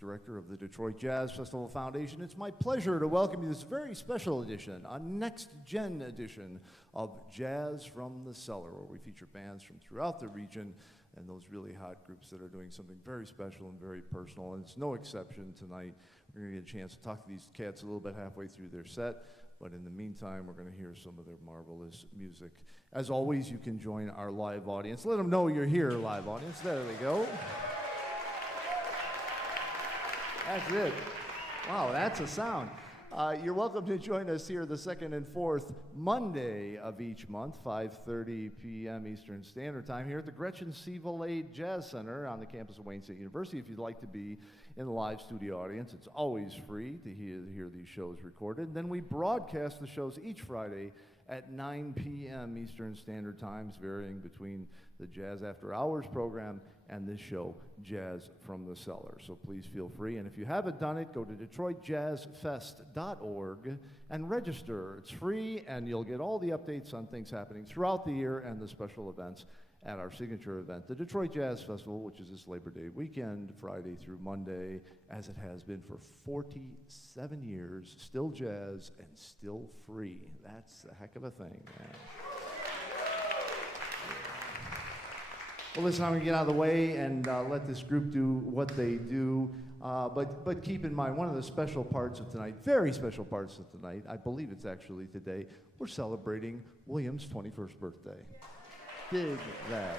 Director of the Detroit Jazz Festival Foundation. It's my pleasure to welcome you to this very special edition, a next-gen edition of Jazz from the Cellar, where we feature bands from throughout the region and those really hot groups that are doing something very special and very personal. And it's no exception tonight. We're going to get a chance to talk to these cats a little bit halfway through their set, but in the meantime, we're going to hear some of their marvelous music. As always, you can join our live audience. Let them know you're here, live audience. There we go. That's it. Wow, that's a sound. You're welcome to join us here the second and fourth Monday of each month, 5:30 p.m. Eastern Standard Time, here at the Gretchen C. Valade Jazz Center on the campus of Wayne State University. If you'd like to be in the live studio audience, it's always free to hear these shows recorded. And then we broadcast the shows each Friday at 9 p.m. Eastern Standard Times, varying between the Jazz After Hours program and this show, Jazz from the Cellar. So please feel free. And if you haven't done it, go to DetroitJazzFest.org and register. It's free, and you'll get all the updates on things happening throughout the year and the special events at our signature event, the Detroit Jazz Festival, which is this Labor Day weekend, Friday through Monday, as it has been for 47 years. Still jazz and still free. That's a heck of a thing, man. Well, listen, I'm going to get out of the way and let this group do what they do. But keep in mind, one of the special parts of tonight, very special parts of tonight, I believe it's actually today, we're celebrating William's 21st birthday. Dig that.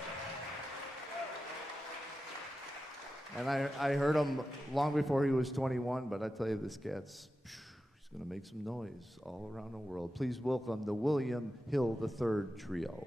And I heard him long before he was 21, but I tell you, this cat's, he's going to make some noise all around the world. Please welcome the William Hill III Trio.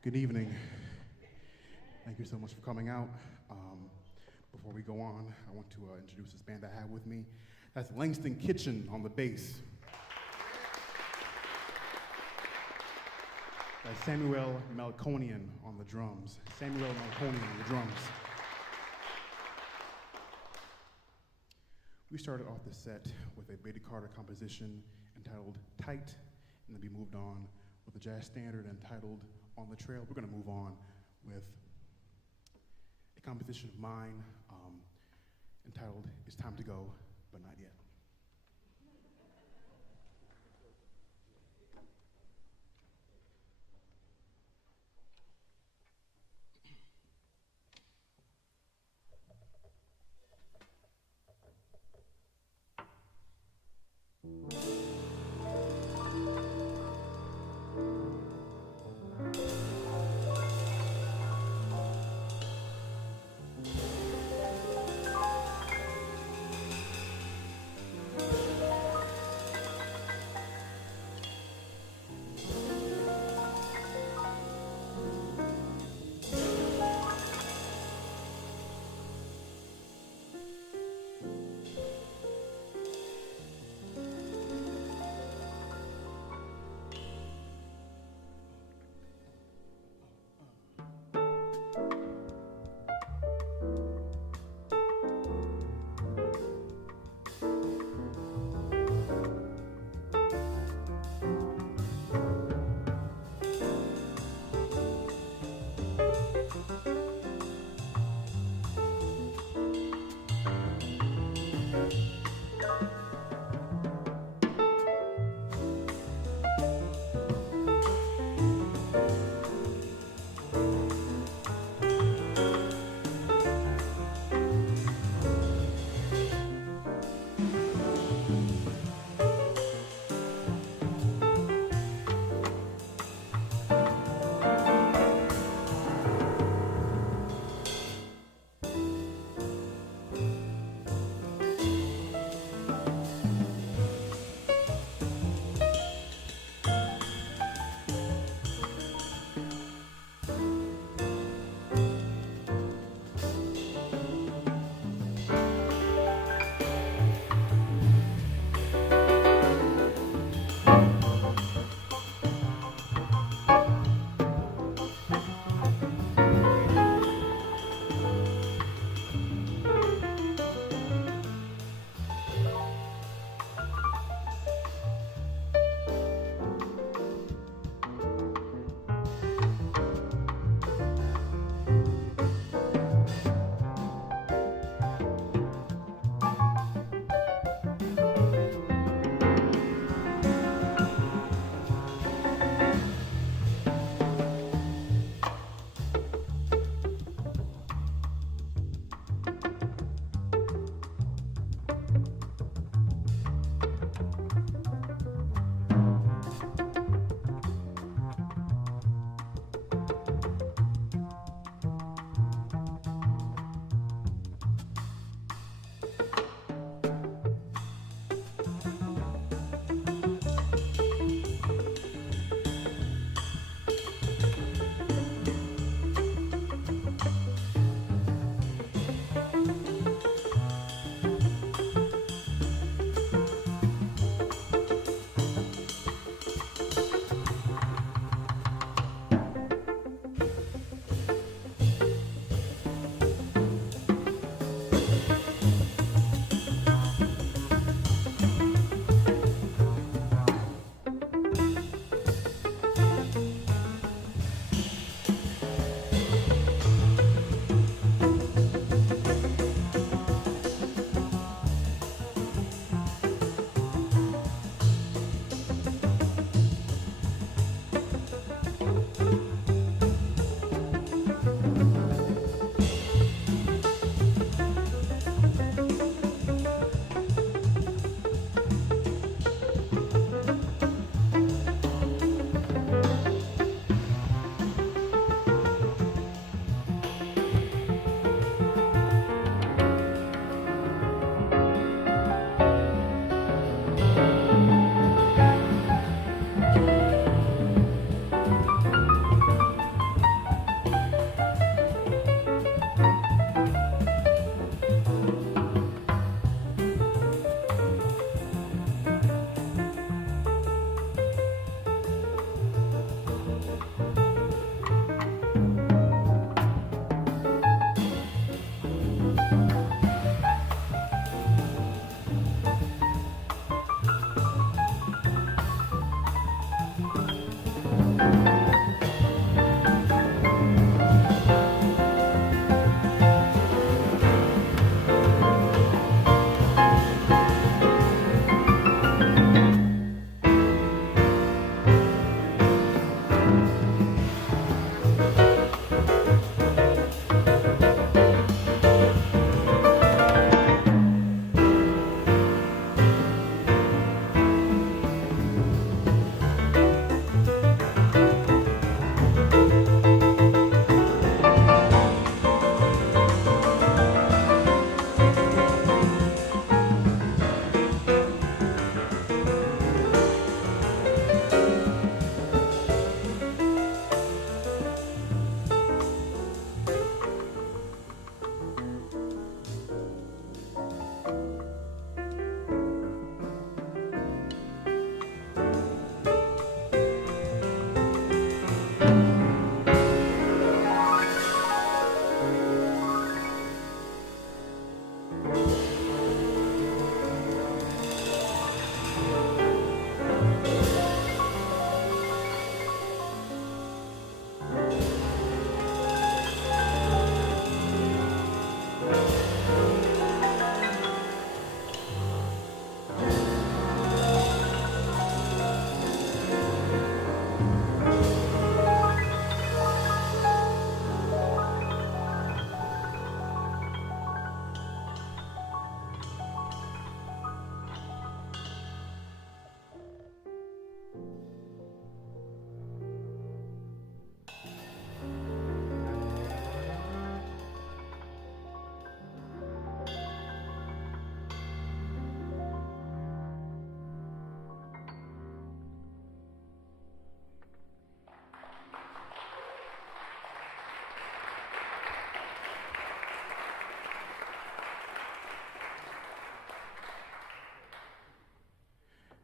Good evening. Thank you so much for coming out. Before we go on, I want to introduce this band I have with me. That's Langston Kitchen on the bass. That's Samuel Malconian on the drums. Samuel Malconian on the drums. We started off the set with a Betty Carter composition entitled Tight, and then we moved on with a jazz standard entitled On the Trail. We're going to move on with a composition of mine entitled It's Time to Go, But Not Yet.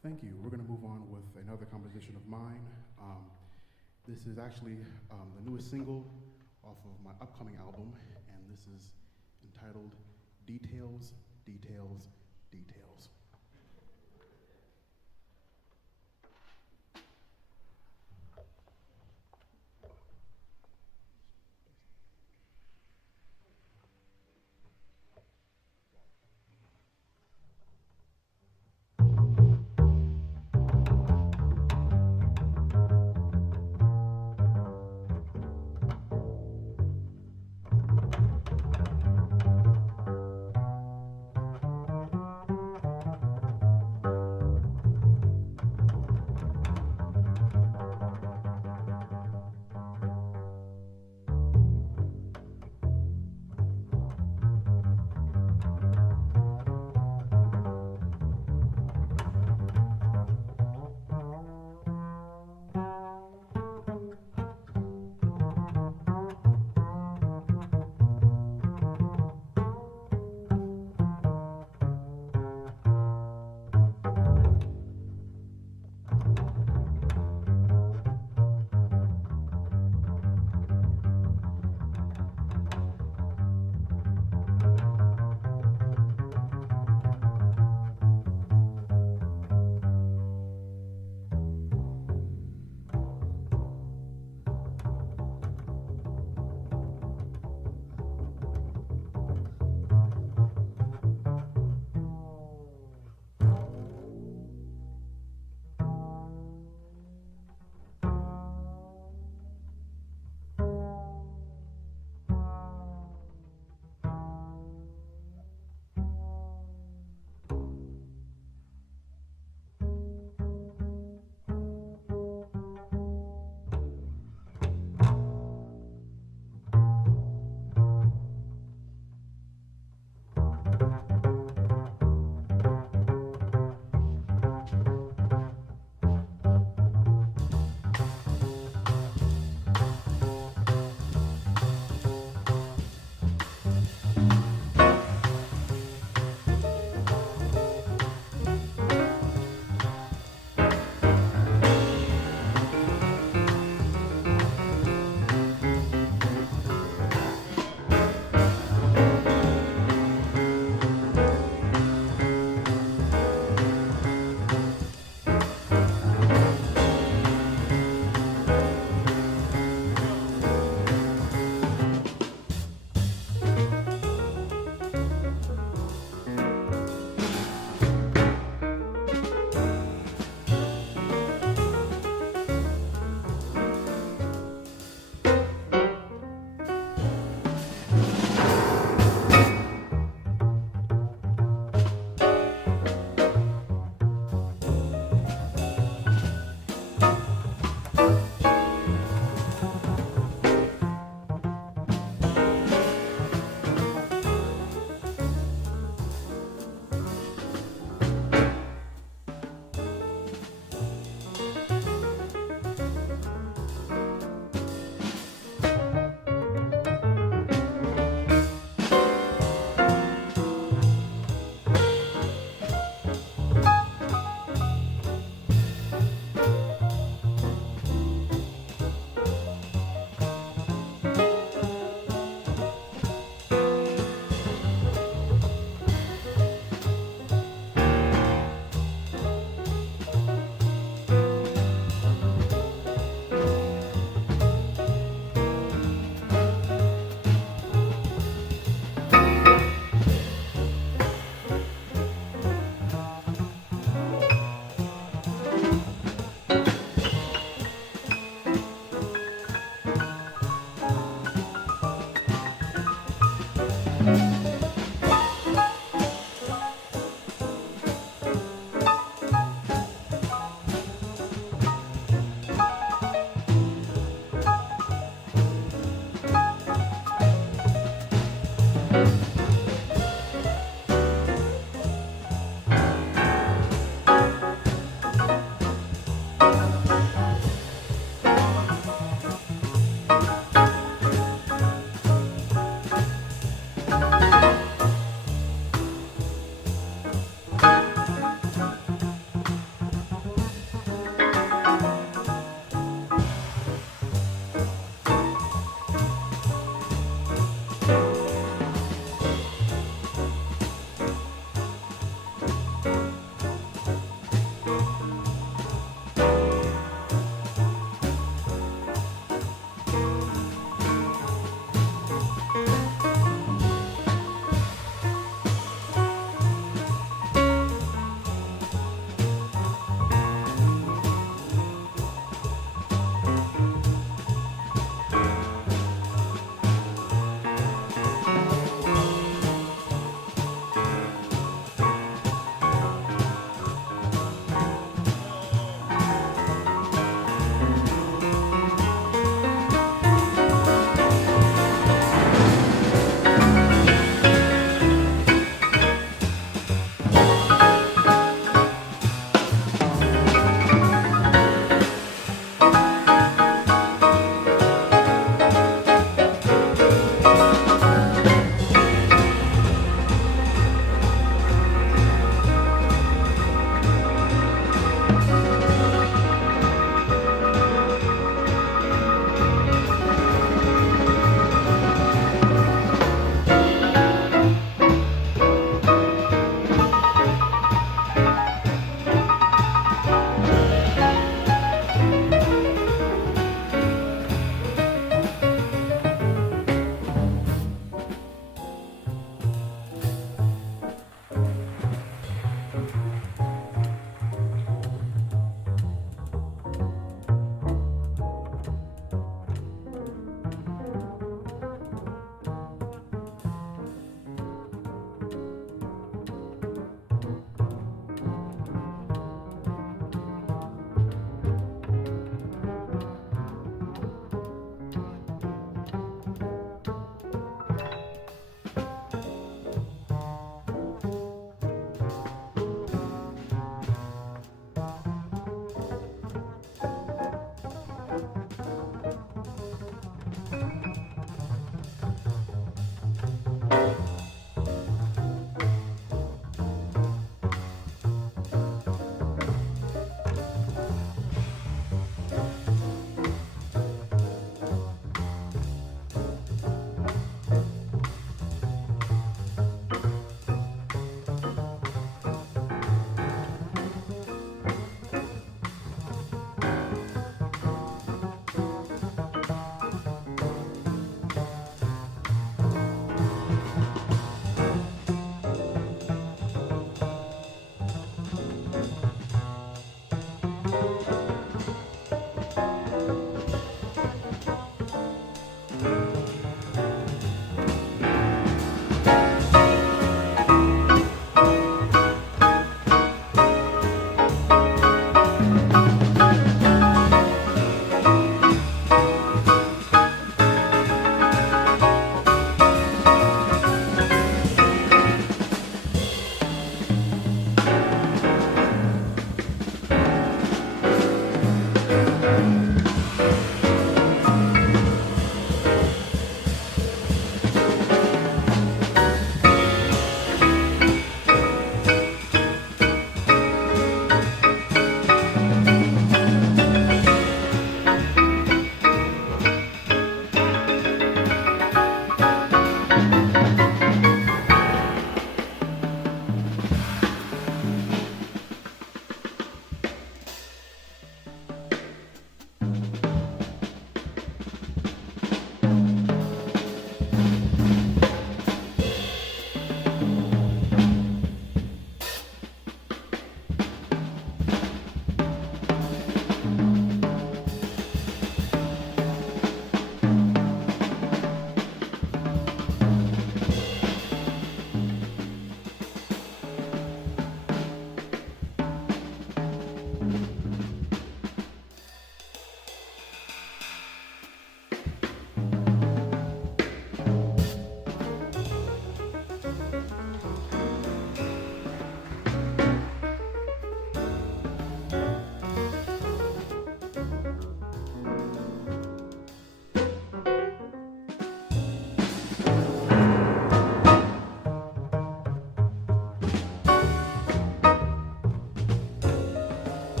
Thank you. We're going to move on with another composition of mine. This is actually the newest single off of my upcoming album, and this is entitled Details, Details, Details.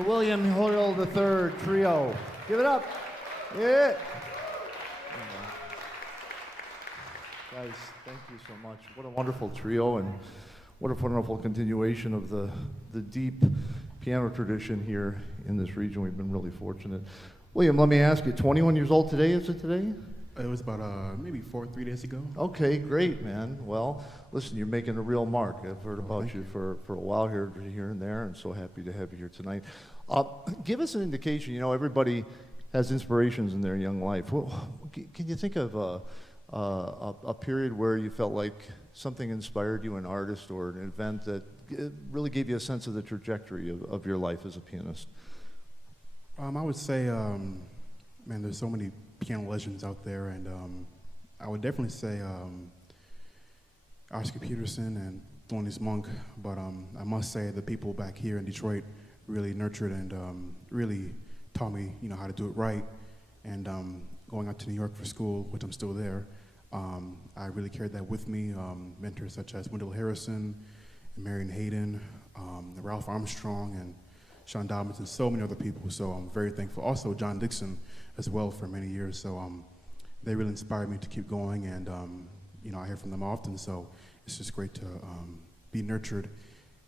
The William Hoyle III Trio. Give it up. Yeah. Guys, thank you so much. What a wonderful trio, and what a wonderful continuation of the deep piano tradition here in this region. We've been really fortunate. William, let me ask you, 21 years old today, is it today? It was about maybe 3 days ago. Okay, great, man. Well, listen, you're making a real mark. I've heard about you for a while here and there, and so happy to have you here tonight. Give us an indication. You know, everybody has inspirations in their young life. Can you think of a period where you felt like something inspired you, an artist or an event that really gave you a sense of the trajectory of your life as a pianist? I would say, man, there's so many piano legends out there, and I would definitely say Oscar Peterson and Thelonious Monk, but I must say the people back here in Detroit really nurtured and really taught me, you know, how to do it right. And going out to New York for school, which I'm still there, I really carried that with me. Mentors such as Wendell Harrison, and Marion Hayden, Ralph Armstrong, and Sean Dobbins, and so many other people. So I'm very thankful. Also John Dixon as well for many years. So they really inspired me to keep going, and you know, I hear from them often. So it's just great to be nurtured.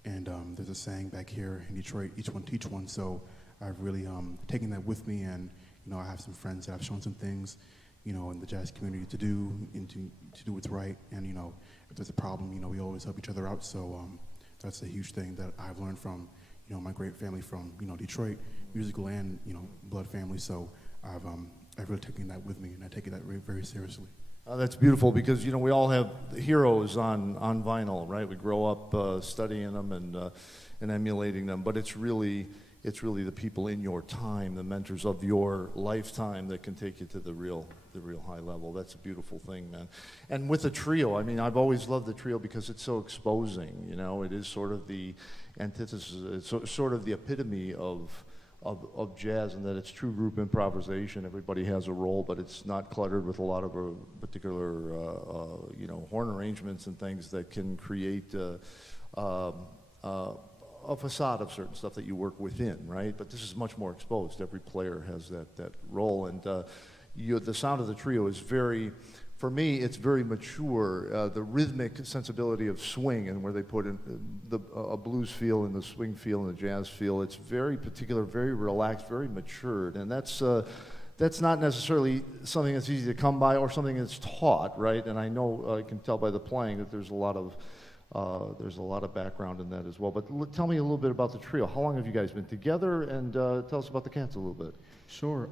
And there's a saying back here in Detroit, each one teach one. So I've really taken that with me, and you know, I have some friends that I've shown some things, you know, in the jazz community to do, and to do what's right. And you know, if there's a problem, you know, we always help each other out. So that's a huge thing that I've learned from, you know, my great family from, you know, Detroit, musical and, you know, blood family. So I've really taken that with me, and I take that very, very seriously. That's beautiful, because, you know, we all have heroes on vinyl, right? We grow up studying them and emulating them, but it's really the people in your time, the mentors of your lifetime, that can take you to the real high level. That's a beautiful thing, man. And with the trio, I mean, I've always loved the trio because it's so exposing. You know, it is sort of the antithesis, it's sort of the epitome of jazz, and that it's true group improvisation. Everybody has a role, but it's not cluttered with a lot of particular, you know, horn arrangements and things that can create a facade of certain stuff that you work within, right? But this is much more exposed. Every player has that role, and the sound of the trio is very, for me, it's very mature. The rhythmic sensibility of swing, and where they put in a blues feel and the swing feel and the jazz feel, it's very particular, very relaxed, very matured, and that's not necessarily something that's easy to come by or something that's taught, right? And I know, I can tell by the playing that there's a lot of background in that as well. But tell me a little bit about the trio. How long have you guys been together? And tell us about the cats a little bit. Sure.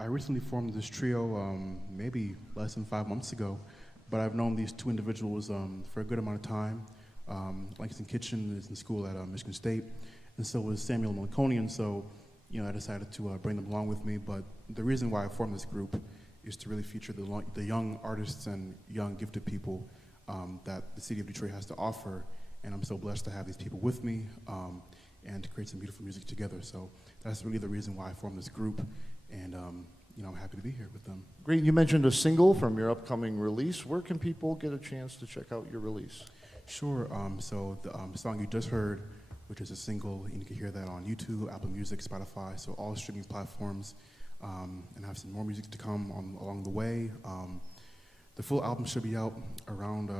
I recently formed this trio maybe less than 5 months ago, but I've known these two individuals for a good amount of time. Langston Kitchen is in school at Michigan State, and so is Samuel Melconian. So, you know, I decided to bring them along with me. But the reason why I formed this group is to really feature the young artists and young gifted people that the city of Detroit has to offer, and I'm so blessed to have these people with me and to create some beautiful music together. So that's really the reason why I formed this group, and you know, I'm happy to be here with them. Great. You mentioned a single from your upcoming release. Where can people get a chance to check out your release? Sure. So the song you just heard, which is a single, and you can hear that on YouTube, Apple Music, Spotify, so all streaming platforms, and I have some more music to come along the way. The full album should be out around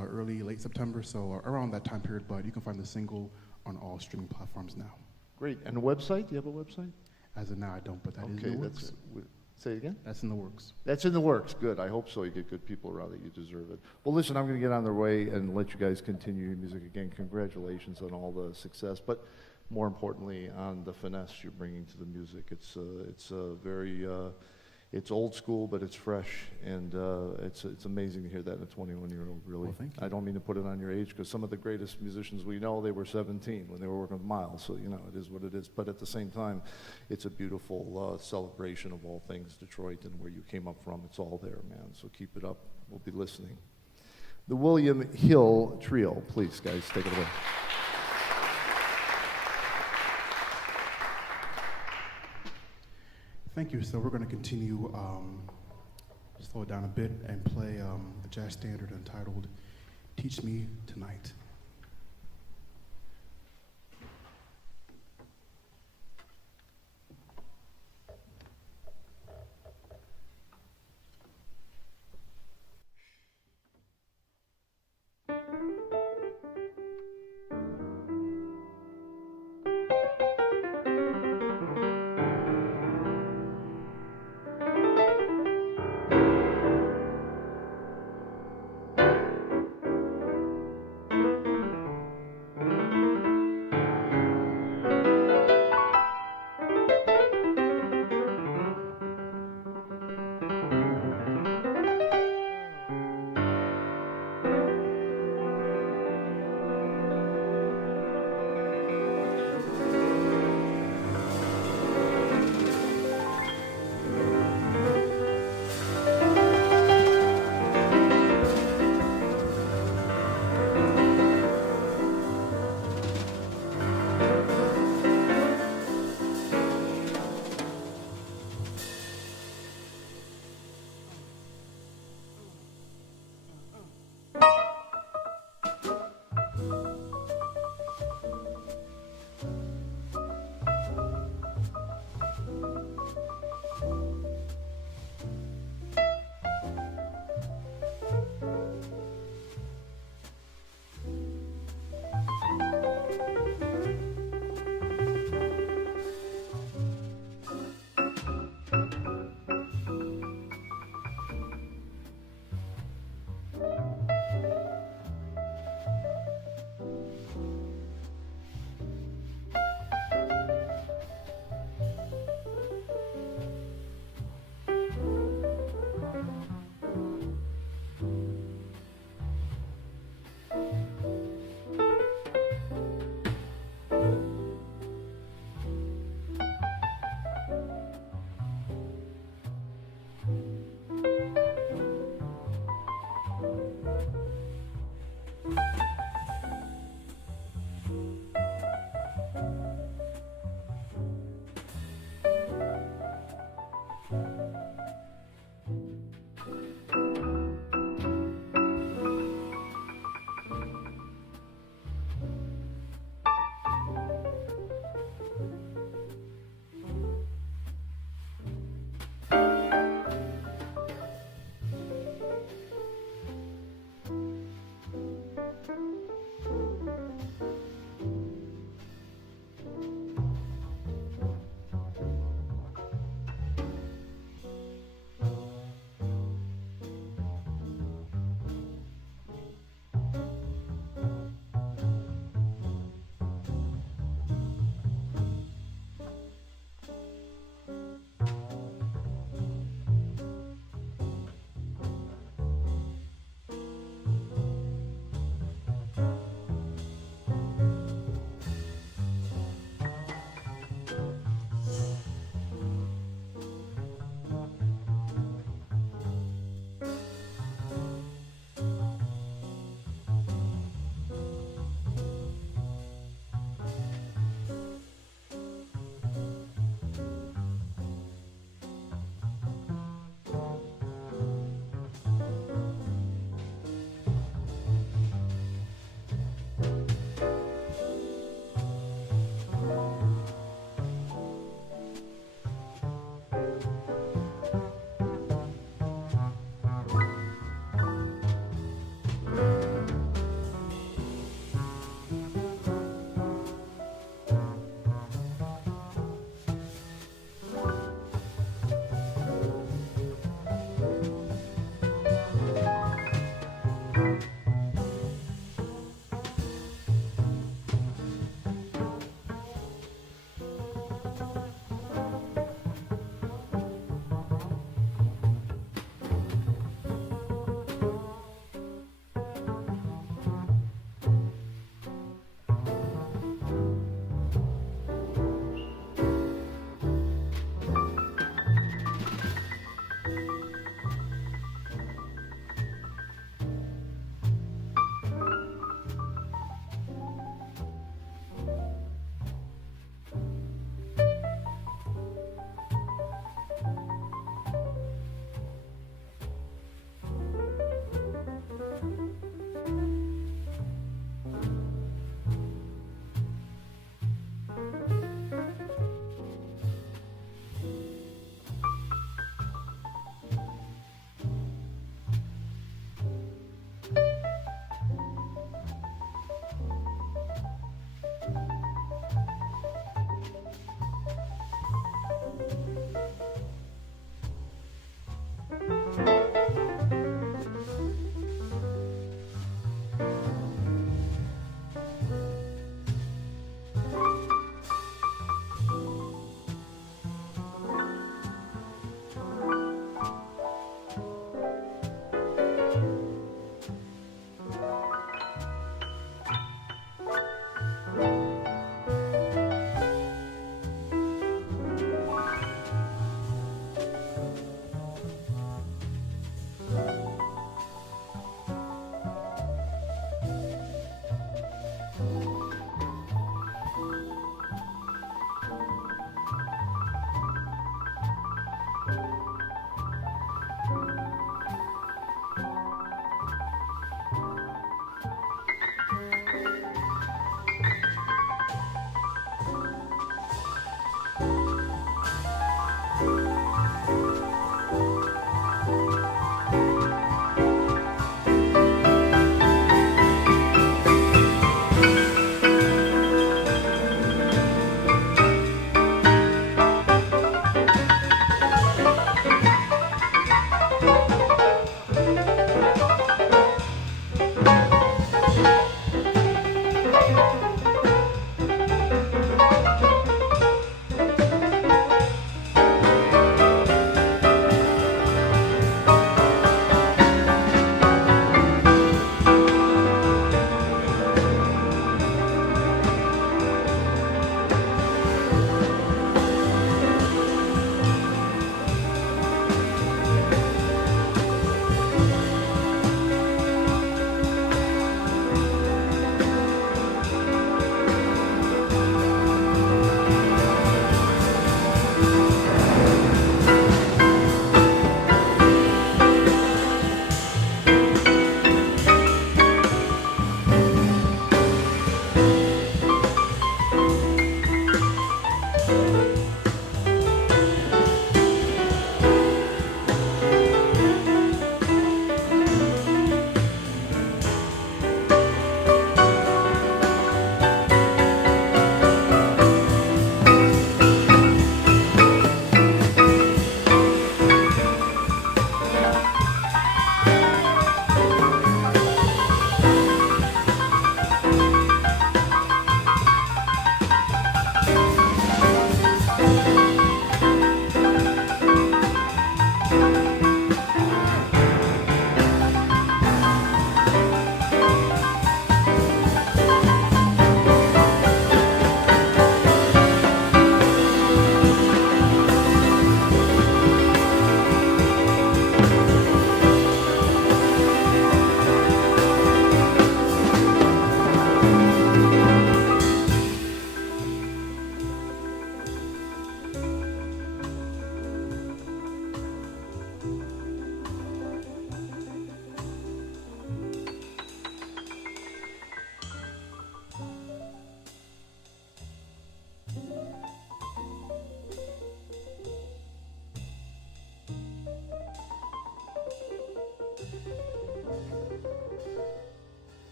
late September, so around that time period, but you can find the single on all streaming platforms now. Great. And a website? Do you have a website? As of now, I don't, but that is in the works. Say it again? That's in the works. That's in the works. Good. I hope so. You get good people around that. You deserve it. Well, listen, I'm going to get on their way and let you guys continue your music again. Congratulations on all the success, but more importantly, on the finesse you're bringing to the music. It's very... it's old school, but it's fresh, and it's amazing to hear that in a 21-year-old, really. Well, thank you. I don't mean to put it on your age, because some of the greatest musicians we know, they were 17 when they were working with Miles, so, you know, it is what it is. But at the same time, it's a beautiful celebration of all things Detroit and where you came up from. It's all there, man, so keep it up. We'll be listening. The William Hill Trio, please, guys, take it away. Thank you. So we're going to continue, slow it down a bit, and play a jazz standard entitled Teach Me Tonight.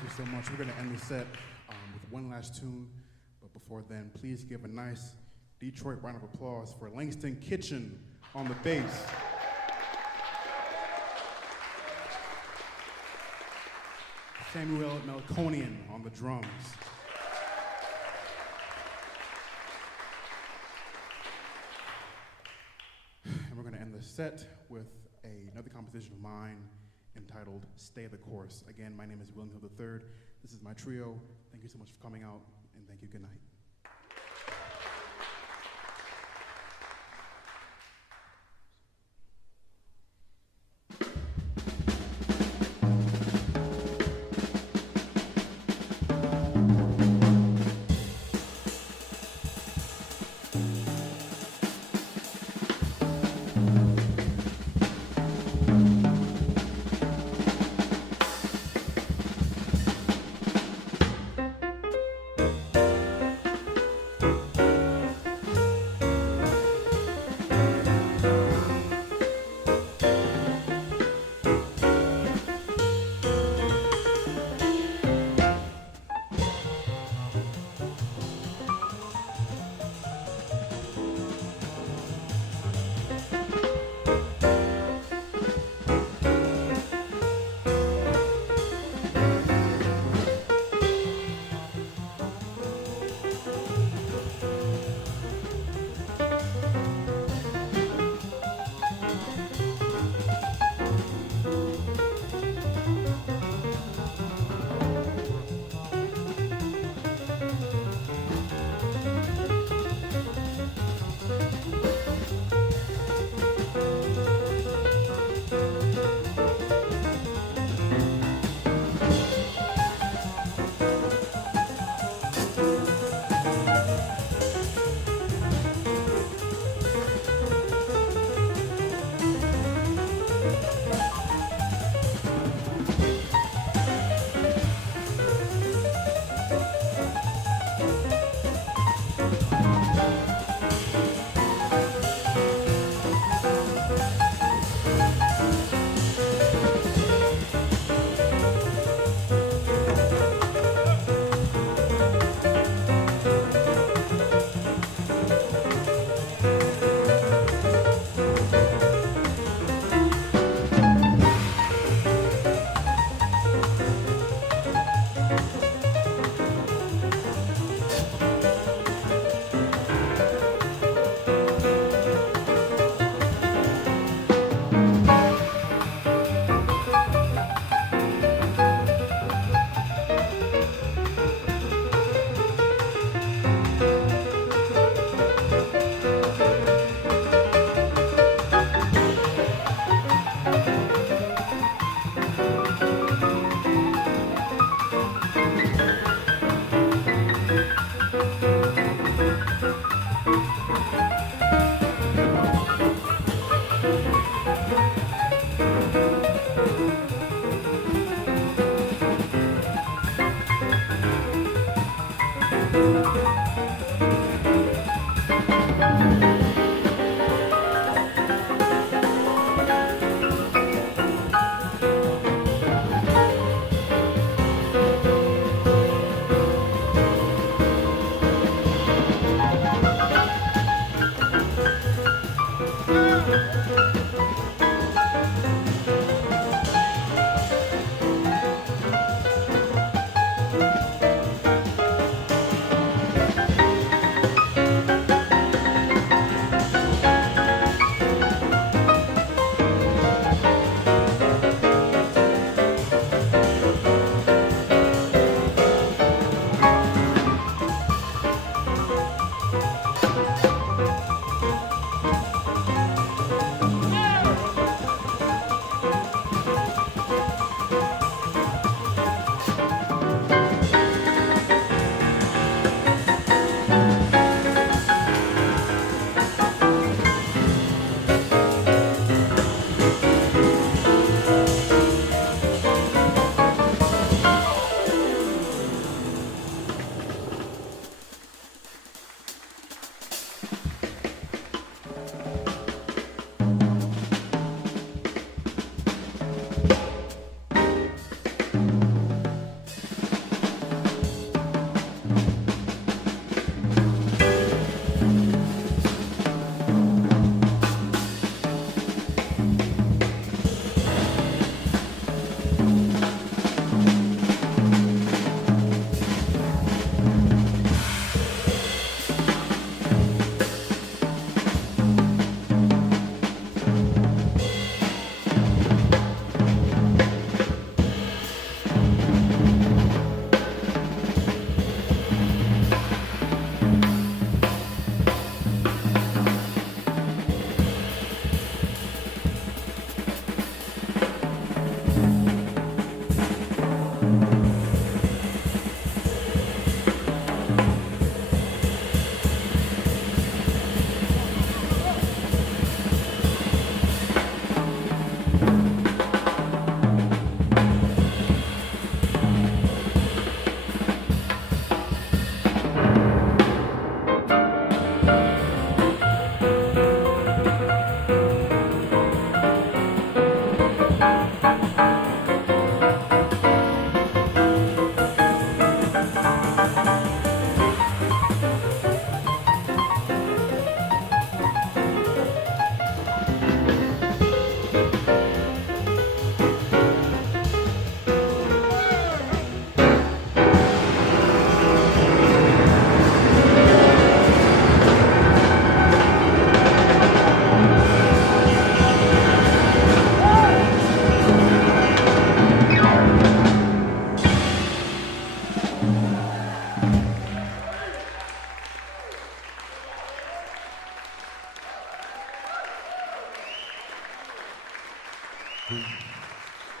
Thank you so much. We're going to end the set with one last tune, but before then, please give a nice Detroit round of applause for Langston Kitchen on the bass. Samuel Melkonian on the drums. And we're going to end the set with another composition of mine entitled Stay the Course. Again, my name is William Hill III. This is my trio. Thank you so much for coming out, and thank you. Good night.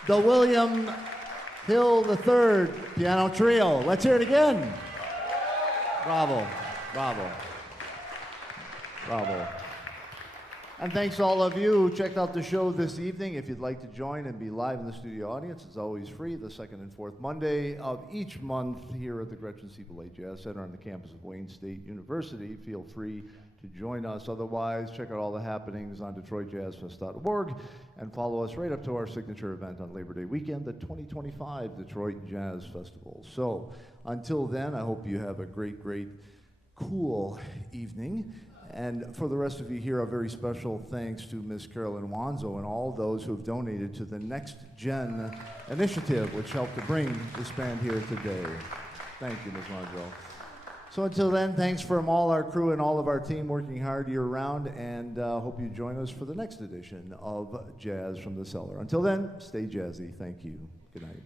The William Hill III Piano Trio. Let's hear it again. Bravo, bravo, bravo. And thanks to all of you who checked out the show this evening. If you'd like to join and be live in the studio audience, it's always free, the second and fourth Monday of each month here at the Gretchen C. Boulay Jazz Center on the campus of Wayne State University. Feel free to join us. Otherwise, check out all the happenings on DetroitJazzFest.org and follow us right up to our signature event on Labor Day weekend, the 2025 Detroit Jazz Festival. So until then, I hope you have a great, great, cool evening. And for the rest of you here, a very special thanks to Miss Carolyn Wanzo and all those who have donated to the Next Gen initiative, which helped to bring this band here today. Thank you, Ms. Wanzo. So until then, thanks from all our crew and all of our team working hard year-round, and hope you join us for the next edition of Jazz from the Cellar. Until then, stay jazzy. Thank you. Good night.